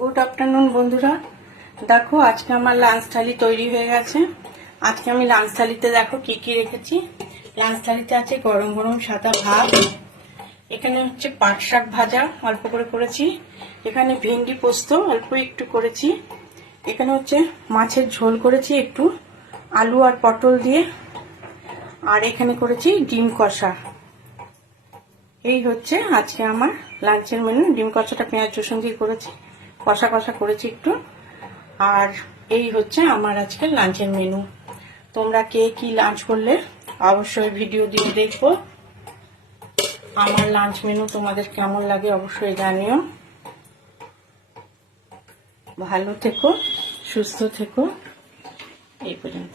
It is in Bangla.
গুড আফটারনুন বন্ধুরা, দেখো আজকে আমার লাঞ্চ থালি তৈরি হয়ে গেছে। আজকে আমি লাঞ্চ থালিতে দেখো কি কি রেখেছি। লাঞ্চ থালিতে আছে গরম গরম সাদা ভাত, এখানে হচ্ছে পাট শাক ভাজা অল্প করে করেছি, এখানে ভেন্ডি পোস্ত অল্প একটু করেছি, এখানে হচ্ছে মাছের ঝোল করেছি একটু আলু আর পটল দিয়ে, আর এখানে করেছি ডিম কষা। এই হচ্ছে আজকে আমার লাঞ্চের মেনু। ডিম কষাটা পেঁয়াজ রসুন দিয়ে করেছি, কষা কষা করেছি একটু। আর এই হচ্ছে আমার আজকে লাঞ্চের মেনু। তোমরা কে কি লাঞ্চ করলে অবশ্যই ভিডিও দিয়ে দেখবো। আমার লাঞ্চ মেনু তোমাদের কেমন লাগে অবশ্যই জানিও। ভালো থেকো, সুস্থ থেকো। এই পর্যন্ত।